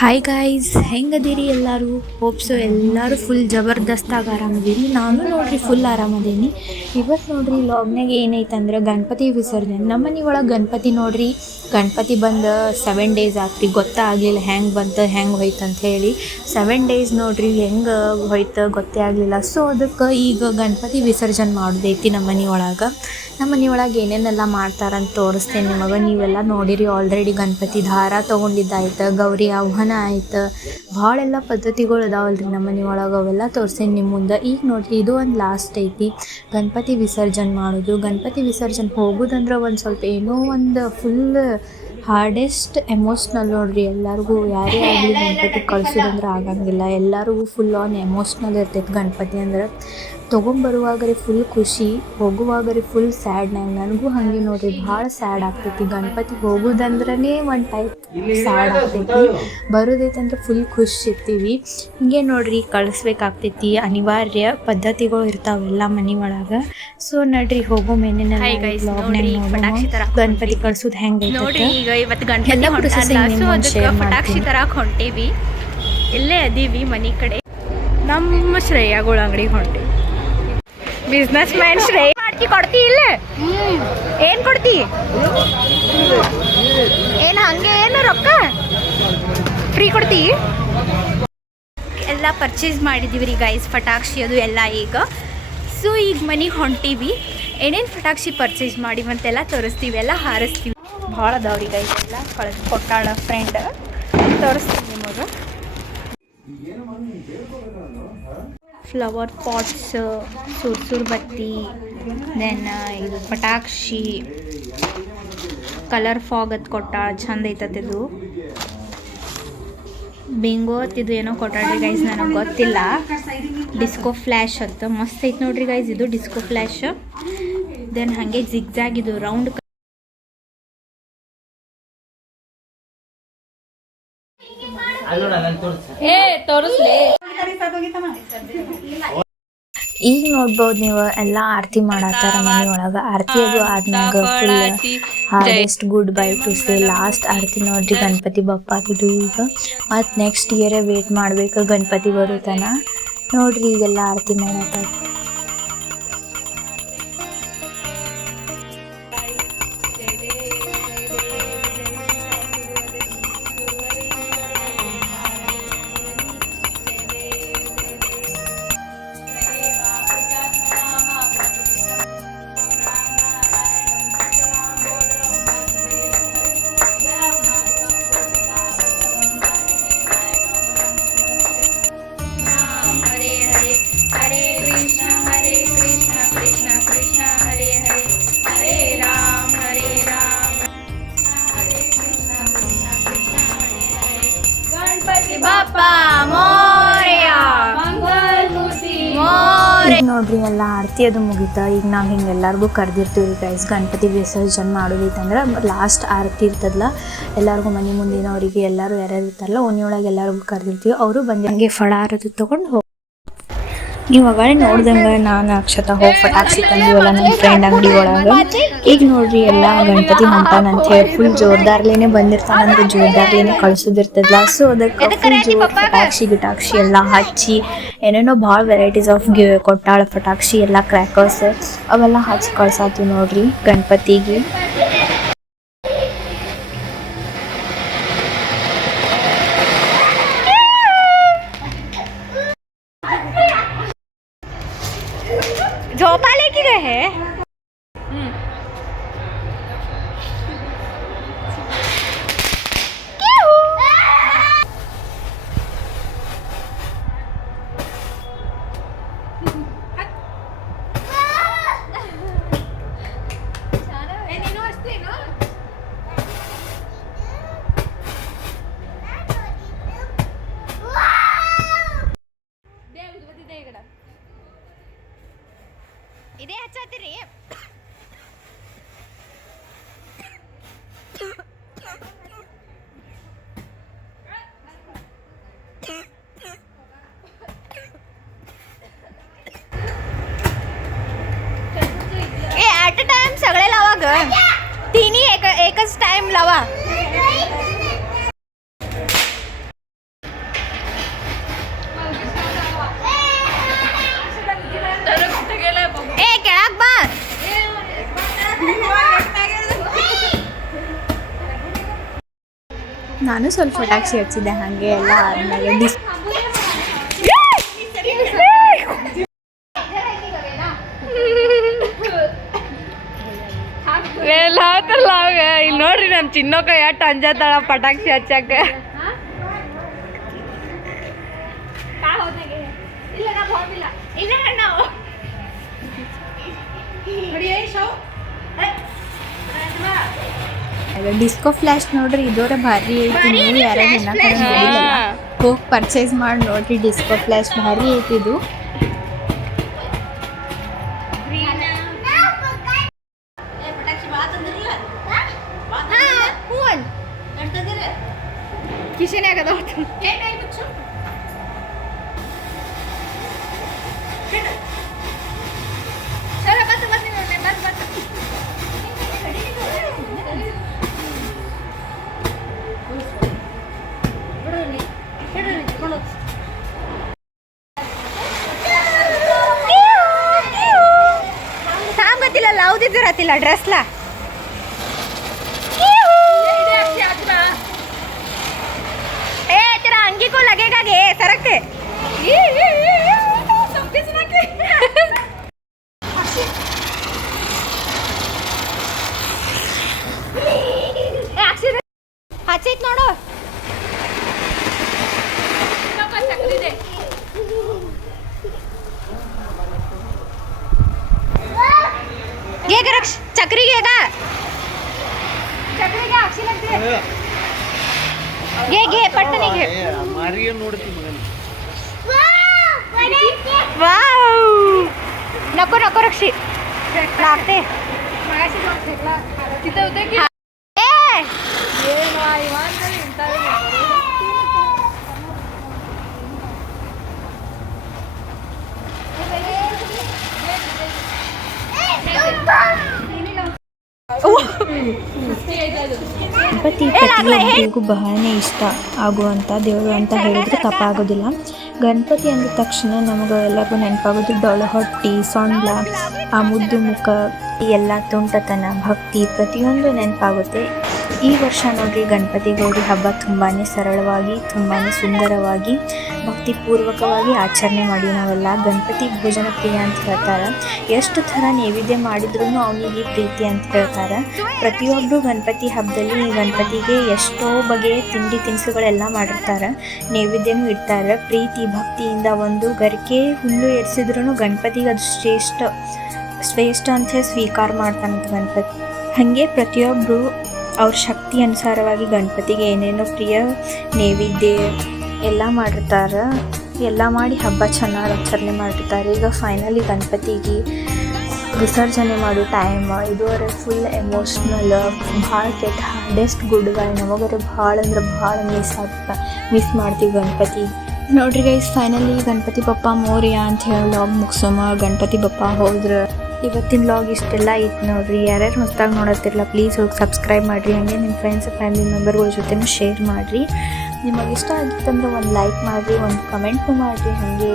Hi guys, ಹೆಂಗದೀರಿ ಎಲ್ಲರೂ? ಹೋಪ್ಸು ಎಲ್ಲರೂ full ಜಬರ್ದಸ್ತಾಗಿ ಆರಾಮದೀರಿ. ನಾನು ನೋಡ್ರಿ ಫುಲ್ ಆರಾಮದೀನಿ. ಇವತ್ತು ನೋಡ್ರಿ ಲಾಗ್ನಾಗ ಏನೈತಂದ್ರೆ ಗಣಪತಿ ವಿಸರ್ಜನೆ. ನಮ್ಮ ಮನೆ ಒಳಗೆ ಗಣಪತಿ ನೋಡ್ರಿ, ಗಣಪತಿ ಬಂದು 7 ಡೇಸ್ ಆತ್ರಿ. ಗೊತ್ತೇ ಆಗಲಿಲ್ಲ ಹೆಂಗೆ ಬಂತು ಹೆಂಗೆ ಹೋಯ್ತು ಅಂತ ಹೇಳಿ. 7 ಡೇಸ್ ನೋಡ್ರಿ ಹೆಂಗೆ ಹೋಯ್ತು ಗೊತ್ತೇ ಆಗಲಿಲ್ಲ. ಸೊ ಅದಕ್ಕೆ ಈಗ ಗಣಪತಿ ವಿಸರ್ಜನೆ ಮಾಡೋದೈತಿ ನಮ್ಮ ಮನೆ ಒಳಗೆ. ನಮ್ಮ ಮನೆ ಒಳಗೆ ಏನೇನೆಲ್ಲ ಮಾಡ್ತಾರಂತ ತೋರಿಸ್ತೇನೆ ನಿಮಗೆ. ನೀವೆಲ್ಲ ನೋಡಿರಿ ಆಲ್ರೆಡಿ. ಗಣಪತಿ ದಾರ ತೊಗೊಂಡಿದ್ದಾಯ್ತು, ಗೌರಿ ಆಹ್ವಾನ ಆಯ್ತು, ಭಾಳೆಲ್ಲ ಪದ್ಧತಿಗಳು ಅದಾವಲ್ರಿ ನಮ್ಮ ಮನೆ ಒಳಗೆ. ಅವೆಲ್ಲ ತೋರಿಸ್ತೇನೆ ನಿಮ್ಮ ಮುಂದೆ. ಈಗ ನೋಡಿರಿ ಇದು ಒಂದು ಲಾಸ್ಟ್ ಐತಿ ಗಣಪತಿ ವಿಸರ್ಜನೆ ಮಾಡೋದು. ಗಣಪತಿ ವಿಸರ್ಜನೆ ಹೋಗೋದಂದ್ರೆ ಒಂದು ಸ್ವಲ್ಪ ಏನೋ ಒಂದು ಫುಲ್ ಹಾರ್ಡೆಸ್ಟ್ ಎಮೋಷ್ನಲ್ ನೋಡ್ರಿ. ಎಲ್ಲರಿಗೂ ಯಾರೇ ಆಗಲಿ ಗಣಪತಿ ಕಳ್ಸೋದಂದ್ರೆ ಆಗಂಗಿಲ್ಲ. ಎಲ್ಲರಿಗೂ ಫುಲ್ ಆನ್ ಎಮೋಷ್ನಲ್ ಇರ್ತೈತೆ ಗಣಪತಿ ಅಂದ್ರೆ. ತೊಗೊಂಬರುವಾಗರೆ ಫುಲ್ ಖುಷಿ, ಹೋಗುವಾಗರೆ ಫುಲ್ ಸ್ಯಾಡ್. ನನಗೂ ಹಾಗೆ ನೋಡ್ರಿ ಭಾಳ ಸ್ಯಾಡ್ ಆಗ್ತೈತಿ. ಗಣಪತಿ ಹೋಗೋದಂದ್ರೇ ಒಂದು ಟೈಪ್ ಸ್ಯಾಡ್ ಆಗ್ತೈತಿ, ಬರೋದೈತಂದ್ರೆ ಫುಲ್ ಖುಷಿ ಇರ್ತೀವಿ. ಹಿಂಗೆ ನೋಡ್ರಿ ಕಳಿಸ್ಬೇಕಾಗ್ತೈತಿ, ಅನಿವಾರ್ಯ ಪದ್ಧತಿಗಳು ಇರ್ತಾವೆಲ್ಲ ಮನೆ ಒಳಗೆ. ಸೊ ನಡ್ರಿ ಹೋಗೋ ಮೇನೇನೆಲ್ಲ ಗಣಪತಿ ಕಳ್ಸೋದು ಹೆಂಗೆ ನೋಡ್ರಿ. ಈಗ ಇವತ್ತು ಗಣಪತಿ ಪಟಾಕ್ಷಿ ತರಕ್ಕೆ ಹೊಂಟೇವಿ. ಇಲ್ಲೇ ಅದೀವಿ ಮನೆ ಕಡೆ. ನಮ್ಮ ಶ್ರೇಯಾಗಳ ಅಂಗಡಿಗೆ ಹೊಂಟೇವಿ. ಬಿಸ್ನೆಸ್ ಮ್ಯಾನ್ ಶ್ರೇಯ ಮಾಡ್ತಿ ಕೊಡ್ತಿ ಇಲ್ಲ? ಏನು ಕೊಡ್ತಿ? ಏನು ಹಂಗೆ ಏನು ರೊಕ್ಕ ಫ್ರೀ ಕೊಡ್ತಿ? ಎಲ್ಲ ಪರ್ಚೇಸ್ ಮಾಡಿದ್ದೀವಿ ರೀ ಗೈಸ್, ಪಟಾಕ್ಷಿ ಅದು ಎಲ್ಲ ಈಗ. ಸೊ ಈಗ ಮನೆಗೆ ಹೊಂಟೀವಿ. ಏನೇನು ಪಟಾಕ್ಷಿ ಪರ್ಚೇಸ್ ಮಾಡಿವಂತೆಲ್ಲ ತೋರಿಸ್ತೀವಿ, ಎಲ್ಲ ಹಾರಿಸ್ತೀವಿ. ಭಾಳ ಅದಾವ್ರಿ ಗೈಸ್. ಎಲ್ಲ ಕಳಿಸಿ ಕೊಟ್ಟಾಳ ಫ್ರೆಂಡ್, ತೋರಿಸ್ತೀವಿ ನಿಮಗೆ. ಫ್ಲವರ್ ಪಾಟ್ಸ್, ಸುರ್ಸುರ್ ಬತ್ತಿ, ದೆನ್ ಇದು ಪಟಾಕ್ಷಿ, ಕಲರ್ ಫಾಗ್ ಅದು ಕೊಟ್ಟಾಳ, ಚಂದ ಐತತ್ತಿದು. ಬಿಂಗೋ ಅತ್ತಿದು ಏನೋ ಕೊಟ್ಟಾಳ್ರಿ ಗೈಸ್, ನನಗೆ ಗೊತ್ತಿಲ್ಲ. ಡಿಸ್ಕೋ ಫ್ಲ್ಯಾಶ್ ಅತ್ತು ಮಸ್ತ್ ಐತೆ ನೋಡ್ರಿ ಗೈಸ್, ಇದು ಡಿಸ್ಕೋ ಫ್ಲ್ಯಾಶ್. ದೆನ್ ಹಾಗೆ ಜಿಗ್ಜಾಗ್ ಇದು ರೌಂಡ್. ಈಗ ನೋಡ್ಬೋದು ನೀವು ಎಲ್ಲ ಆರತಿ ಮಾಡತ್ತಾರ ಮನೆ ಒಳಗೆ. ಆರತಿ ಅದು ಆದ್ಮ್ಯಾಗ full hardest goodbye to say last ಆರತಿ ನೋಡ್ರಿ ಗಣಪತಿ ಬಪ್ಪಾಗಿದ್ದು. ಈಗ ಮತ್ತು ನೆಕ್ಸ್ಟ್ ಇಯರೇ ವೇಟ್ ಮಾಡ್ಬೇಕು ಗಣಪತಿ ಬರುತ್ತಾನ ನೋಡ್ರಿ. ಈಗೆಲ್ಲ ಆರತಿ ಮಾಡತ್ತಾರ. ನೋಡ್ರಿ ಎಲ್ಲ ಆರತಿ ಅದು ಮುಗಿತಾ. ಈಗ ನಾವು ಹಿಂಗೆ ಎಲ್ಲರಿಗೂ ಕರೆದಿರ್ತೀವಿ ರೀ ಗೈಸ್. ಗಣಪತಿ ವಿಸರ್ಜನೆ ಮಾಡೋದೈತಂದ್ರೆ ಲಾಸ್ಟ್ ಆರತಿ ಇರ್ತದಲ್ಲ, ಎಲ್ಲರಿಗೂ ಮನೆ ಮುಂದಿನವರಿಗೆ ಎಲ್ಲರೂ ಯಾರ್ಯಾರು ಇರ್ತಾರಲ್ಲ ಓಣಿಯೊಳಗೆ ಎಲ್ಲರಿಗೂ ಕರೆದಿರ್ತೀವಿ. ಅವರು ಬಂದಂಗೆ ಫಳಾರದು ತೊಗೊಂಡು ಹೋಗಿ. ನೀವು ಅವಾಗಲೇ ನೋಡ್ದಂಗೆ ನಾನು ಅಕ್ಷತಾ ಹೋಗಿ ಪಟಾಕ್ಷಿ ತಂದಿವಲ್ಲ ನಮ್ಮ ಫ್ರೆಂಡ್ ಅಂಗಡಿ ಒಳಗೆ. ಈಗ ನೋಡ್ರಿ ಎಲ್ಲ ಗಣಪತಿ ಹೊಂಟಾನಂತ ಹೇಳಿ ಫುಲ್ ಜೋರ್ದಾರ್ಲೇನೆ ಬಂದಿರ್ತಾನಂತ, ಜೋರ್ದಾರ್ಲೇನೆ ಕಳ್ಸೋದಿರ್ತದಲ್ಲ. ಸೊ ಅದಕ್ಕೆ ಫುಲ್ ಜೋರ್ ಪಟಾಕ್ಷಿ ಗಿಟಾಕ್ಷಿ ಎಲ್ಲ ಹಚ್ಚಿ ಏನೇನೋ ಭಾಳ ವೆರೈಟೀಸ್ ಆಫ್ ಕೊಟ್ಟಾಳ ಪಟಾಕ್ಷಿ ಎಲ್ಲ, ಕ್ರ್ಯಾಕರ್ಸ್ ಅವೆಲ್ಲ ಹಚ್ಚಿ ಕಳ್ಸಾತೀವಿ ನೋಡ್ರಿ ಗಣಪತಿಗೆ. झोपा लेके गए हैं. ಇದೇ ಹಚ್ಚತ್ತೀರಿ. ॲट अ टाइम सगळे लावा ग, तिन्ही एकच टाइम लावा. ನಾನು ಸ್ವಲ್ಪ ಪಟಾಕ್ಷಿ ಹಚ್ಚಿದ್ದೆ ಹಾಗೆ ಎಲ್ಲ ಆದ್ಮೇಲೆ ಹಾಕಲ್ಲ ಅವಾಗ ಇಲ್ಲಿ ನೋಡ್ರಿ ನಮ್ಮ ಚಿನ್ನೋಕ ಎಷ್ಟು ಅಂಜತ್ತಾಳ ಪಟಾಕ್ಷಿ ಹಚ್ಚಾಕ. ಡಿಸ್ಕೋ ಫ್ಲಾಶ್ ನೋಡ್ರಿ ಇದೋರ ಭಾರಿ ಐತಿ. ನೀವು ಯಾರ್ಯಾರು ಹೋಗಿ ಪರ್ಚೇಸ್ ಮಾಡಿ ನೋಡ್ರಿ. ಡಿಸ್ಕೋ ಫ್ಲಾಶ್ ಭಾರಿ ಐತಿ ಇದು. ಕಿಶನ್ಯಾಗದ ಗೊತ್ತಿಲ್ಲ ಯಾವ್ದಿದ್ದಿರತ್ತಿಲ್ಲ ಡ್ರೆಸ್ಲಾ तेरा अंगी को लगेगा गे सरक ಹಚ್ಚೈತ್ ನೋಡು. ಹೇಗ ರಕ್ಷ ಚಕ್ರಿಗೆ ಹೇಗ ಚಕ್ರಿಗೆ ಅಕ್ಷಿ ಲಗ್ತೆ गे गे पटनीगे मारियो ನೋಡ್ತಿ ಮಗನ वाव नको नको रक्षी लागते मागाशी ठेकला तिथे होते की ए ಏನು ಇವಾನ್ ನಲ್ಲಿ ಇಂತಾವೆ ಗಣಪತಿ ಪ್ರತಿಯೊಬ್ಬರಿಗೂ ಬಹಳನೇ ಇಷ್ಟ ಆಗುವಂಥ ದೇವರು ಅಂತ ಹೇಳಿದ್ರೆ ತಪ್ಪಾಗೋದಿಲ್ಲ. ಗಣಪತಿ ಅಂದ ತಕ್ಷಣ ನಮಗೆ ಎಲ್ಲರಿಗೂ ನೆನಪಾಗೋದು ಡೊಳ್ಳು ಹೊಟ್ಟಿ, ಸೊಂಡ್ಲ, ಆ ಮುದ್ದು ಮುಖ, ಎಲ್ಲ ತುಂಟತನ, ಭಕ್ತಿ ಪ್ರತಿಯೊಂದು ನೆನಪಾಗುತ್ತೆ. ಈ ವರ್ಷ ನೋಡ್ರಿ ಗಣಪತಿ ಗೌರಿ ಹಬ್ಬ ತುಂಬಾ ಸರಳವಾಗಿ, ತುಂಬಾ ಸುಂದರವಾಗಿ, ಭಕ್ತಿಪೂರ್ವಕವಾಗಿ ಆಚರಣೆ ಮಾಡಿ ನಾವೆಲ್ಲ. ಗಣಪತಿ ಭೋಜನ ಪ್ರಿಯ ಅಂತ ಹೇಳ್ತಾರೆ. ಎಷ್ಟು ಥರ ನೈವೇದ್ಯ ಮಾಡಿದ್ರೂ ಅವನಿಗೆ ಪ್ರೀತಿ ಅಂತ ಹೇಳ್ತಾರೆ. ಪ್ರತಿಯೊಬ್ಬರು ಗಣಪತಿ ಹಬ್ಬದಲ್ಲಿ ಗಣಪತಿಗೆ ಎಷ್ಟೋ ಬಗೆಯ ತಿಂಡಿ ತಿನಿಸುಗಳೆಲ್ಲ ಮಾಡಿರ್ತಾರೆ, ನೈವೇದ್ಯನೂ ಇಡ್ತಾರೆ. ಪ್ರೀತಿ ಭಕ್ತಿಯಿಂದ ಒಂದು ಗರಿಕೆ ಹುಲ್ಲು ಎಡ್ಸಿದ್ರೂ ಗಣಪತಿಗೆ ಅದು ಶ್ರೇಷ್ಠ ಅಂತ ಸ್ವೀಕಾರ ಮಾಡ್ತಾನಂತ ಗಣಪತಿ. ಹಾಗೆ ಪ್ರತಿಯೊಬ್ಬರು ಅವ್ರ ಶಕ್ತಿ ಅನುಸಾರವಾಗಿ ಗಣಪತಿಗೆ ಏನೇನೋ ಪ್ರಿಯ ನೈವೇದ್ಯ ಎಲ್ಲ ಮಾಡಿರ್ತಾರೆ. ಎಲ್ಲ ಮಾಡಿ ಹಬ್ಬ ಚೆನ್ನಾಗಿ ಆಚರಣೆ ಮಾಡಿರ್ತಾರೆ. ಈಗ ಫೈನಲಿ ಗಣಪತಿಗೆ ವಿಸರ್ಜನೆ ಮಾಡೋ ಟೈಮ್ ಇದುವರೆಗೆ ಫುಲ್ ಎಮೋಷ್ನಲ್, ಭಾಳ ಕೆಟ್ಟ ಹಾರ್ಡೆಸ್ಟ್ ಗುಡ್ ಬೈ. ನಮಗರೆ ಭಾಳ ಅಂದ್ರೆ ಭಾಳ ಮಿಸ್ ಮಾಡ್ತೀವಿ ಗಣಪತಿ. ನೋಡ್ರಿ ಗೈಸ್, ಫೈನಲಿ ಗಣಪತಿ ಬಪ್ಪ ಮೋರ್ಯ ಅಂತ ಹೇಳಿ ವ್ಲಾಗ್ ಮುಗಿಸೋಮ. ಗಣಪತಿ ಬಪ್ಪ ಹೋದ್ರೆ ಇವತ್ತಿನ ವ್ಲಾಗ್ ಇಷ್ಟೆಲ್ಲ ಇತ್ತು ನೋಡ್ರಿ. ಯಾರ್ಯಾರು ಹೊಸದಾಗಿ ನೋಡತ್ತಿರಲ್ಲ ಪ್ಲೀಸ್ ಹೋಗಿ ಸಬ್ಸ್ಕ್ರೈಬ್ ಮಾಡಿರಿ. ಹಾಗೆ ನಿಮ್ಮ ಫ್ರೆಂಡ್ಸ್ ಫ್ಯಾಮಿಲಿ ಮೆಂಬರ್ಗಳ ಜೊತೆನೂ ಶೇರ್ ಮಾಡಿರಿ. ನಿಮಗೆ ಇಷ್ಟ ಆಗಿತ್ತಂದ್ರೆ ಒಂದು ಲೈಕ್ ಮಾಡಿರಿ, ಒಂದು ಕಮೆಂಟು ಮಾಡಿರಿ. ಹಾಗೆ